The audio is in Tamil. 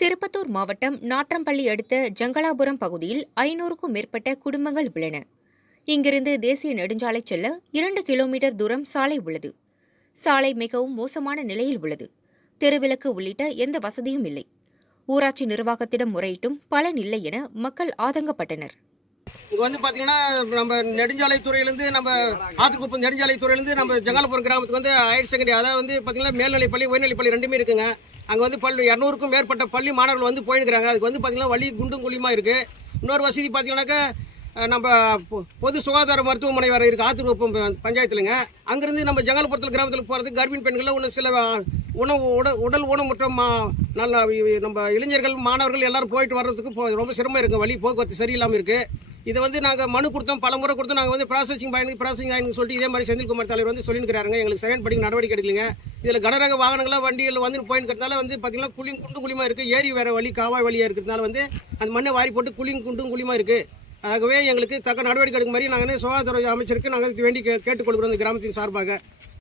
திருப்பத்தூர் மாவட்டம் நாற்றம்பள்ளி அடுத்த ஜங்கலாபுரம் பகுதியில் ஐநூறுக்கும் மேற்பட்ட குடும்பங்கள் உள்ளன. இங்கிருந்து தேசிய நெடுஞ்சாலை செல்ல இரண்டு கிலோமீட்டர் தூரம் சாலை உள்ளது. சாலை மிகவும் மோசமான நிலையில் உள்ளது. தெருவிளக்கு உள்ளிட்ட எந்த வசதியும் இல்லை. ஊராட்சி நிர்வாகத்திடம் முறையிட்டும் பலன் இல்லை என மக்கள் ஆதங்கப்பட்டனர். இங்கே வந்து பார்த்தீங்கன்னா நம்ம நெடுஞ்சாலைத்துறையிலேருந்து நம்ம ஆத்துக்குப்பம் நெடுஞ்சாலைத்துறையிலேருந்து நம்ம ஜங்காலபுரம் கிராமத்துக்கு வந்து ஹையர் செகண்டரி அதாவது வந்து பார்த்தீங்கன்னா மேல்நிலைப்பள்ளி உயர்நிலைப்பள்ளி ரெண்டுமே இருக்குங்க. அங்கே வந்து பள்ளி இரநூறுக்கும் மேற்பட்ட பள்ளி மாணவர்கள் வந்து போயிருக்கிறாங்க. அதுக்கு வந்து பார்த்திங்கன்னா வழி குண்டும் குழியுமா இருக்குது இன்னொரு வசதி பார்த்தீங்கன்னாக்கா நம்ம பொ- பொது சுகாதார மருத்துவமனை வர இருக்குது ஆத்துக்குப்பம் பஞ்சாயத்துலங்க. அங்கேருந்து நம்ம ஜங்கல்புரத்தில் கிராமத்தில் போகிறதுக்கு கர்ப்பிணி பெண்களில் ஒன்று சில உணவு உடல் உடல் ஊனமுற்ற மா நல்ல நம்ம இளைஞர்கள் மாணவர்கள் எல்லாரும் போயிட்டு வர்றதுக்கு போ- ரொம்ப சிரமம் இருக்குது வழி போக்குவரத்து சரியில்லாமல் இருக்குது இதை வந்து நாங்கள் மனு கொடுத்தோம் பல முறை கொடுத்தோம். நாங்கள் வந்து ப்ராசஸிங் பயனுக்கு ப்ராசஸிங் ஆயினு சொல்லிட்டு இதே மாதிரி செந்தில்குமார் தலைவர் வந்து சொல்லியிருக்கிறாருங்க. எங்களுக்கு சரியான படிக்க நடவடிக்கை எடுக்கலைங்க. இதில் கனரக வாகனங்களாக வண்டிகள் வந்து போயிருக்கிறதால வந்து பார்த்திங்கன்னா குழி குண்டு குழிமா இருக்குது ஏரி வேறு வழி காவாய் வழியாக இருக்கிறதுனால வந்து அந்த மண்ணை வாரி போட்டு குழியும் குண்டும் குழிமா இருக்குது ஆகவே எங்களுக்கு தக்க நடவடிக்கை எடுக்கும் மாதிரி நாங்கள் சுகாதார அமைச்சருக்கு நாங்கள் வேண்டி கே- கேட்டுக்கொள்கிறோம் இந்த கிராமத்தின் சார்பாக.